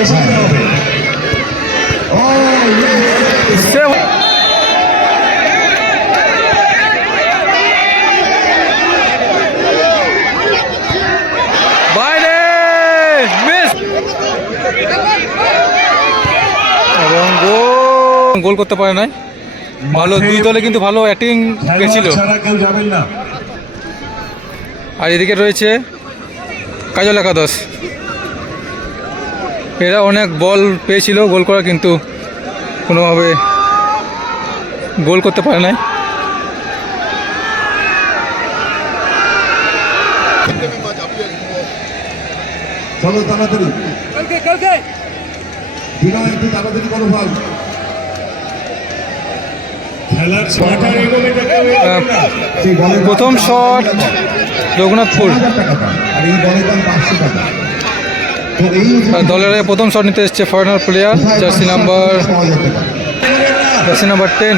বাইরে মিস এবং গোল করতে পারে নাই। ভালো দুই দলে কিন্তু ভালো অ্যাটিং পেয়েছিল। আর এদিকে রয়েছে কাজল একাদশ, এরা অনেক বল পেয়েছিল গোল করা, কিন্তু কোনোভাবে গোল করতে পারে নাই। চলো তাড়াতাড়ি, একটু তাড়াতাড়ি করো ভাই। প্রথম শট রঘুনাথপুর, দলের প্রথম শট নিতে এসছে ফরেনার প্লেয়ার জার্সি নাম্বার 10।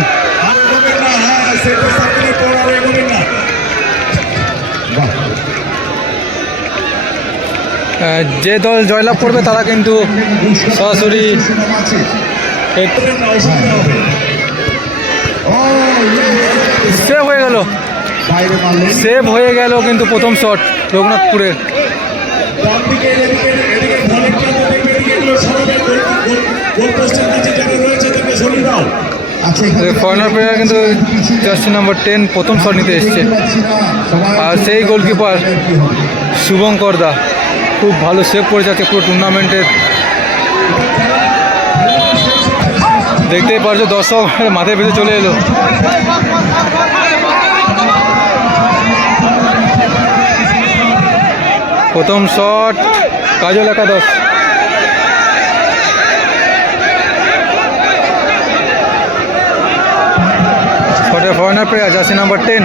যে দল জয়লাভ করবে তারা কিন্তু সরাসরি সেভ হয়ে গেল কিন্তু প্রথম শট রঘুনাথপুরের। ফরেনার প্লেয়ার কিন্তু জার্সি নাম্বার 10 প্রথম শট নিতে এসছে। আর সেই গোলকিপার শুভঙ্কর দা খুব ভালো সেভ করে যাচ্ছে পুরো টুর্নামেন্টের। দেখতেই পারছো দর্শক মাথায় পেতে চলে এলো। প্রথম শট কাজল একাদশ, শটে foreigner player jersey number 10।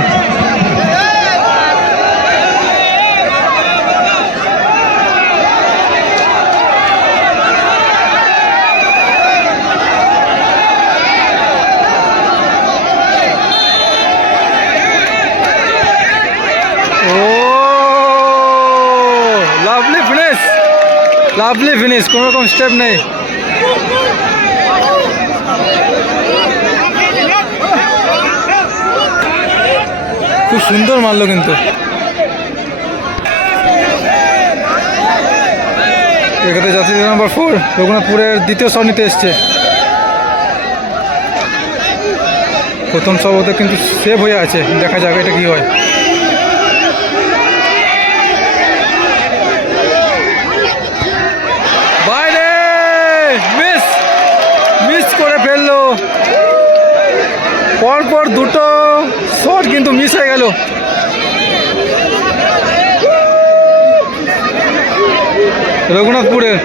Lovely finish, কোনো রকম স্টেপ নেই। খুব সুন্দর মারলো কিন্তু। এখানে জার্সি নাম্বার 4 রঘুনাথপুরের দ্বিতীয় শট নিতে এসছে। প্রথম শটে কিন্তু সেভ হয়ে আছে, দেখা যাক এটা কি হয়। করে ফেললো, পরপর দুটো শট কিন্তু মিস হয়ে গেল। রঘুনাথপুরের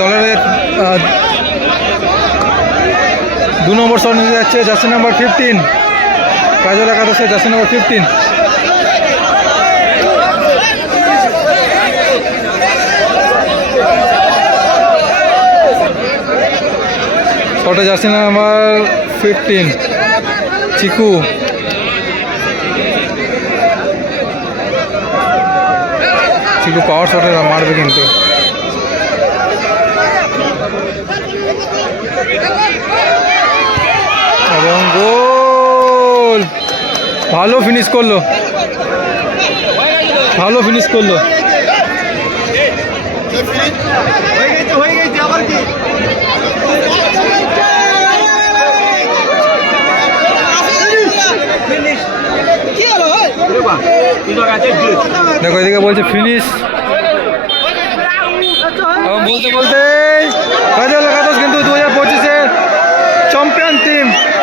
দলের 2 নম্বর শট নিতে যাচ্ছে জার্সি নাম্বার 15 কাজল একাদশে, জার্সি নাম্বার 15। শটে জার্সি নাম্বার 15 চিকু, চিকু পাওয়ার শটে মারবে কিন্তু। এবং গোল, ভালো ফিনিশ করলো, ভালো ফিনিশ করলো। দেখো এদিকে বলছে ফিনিশ, বলতে বলতে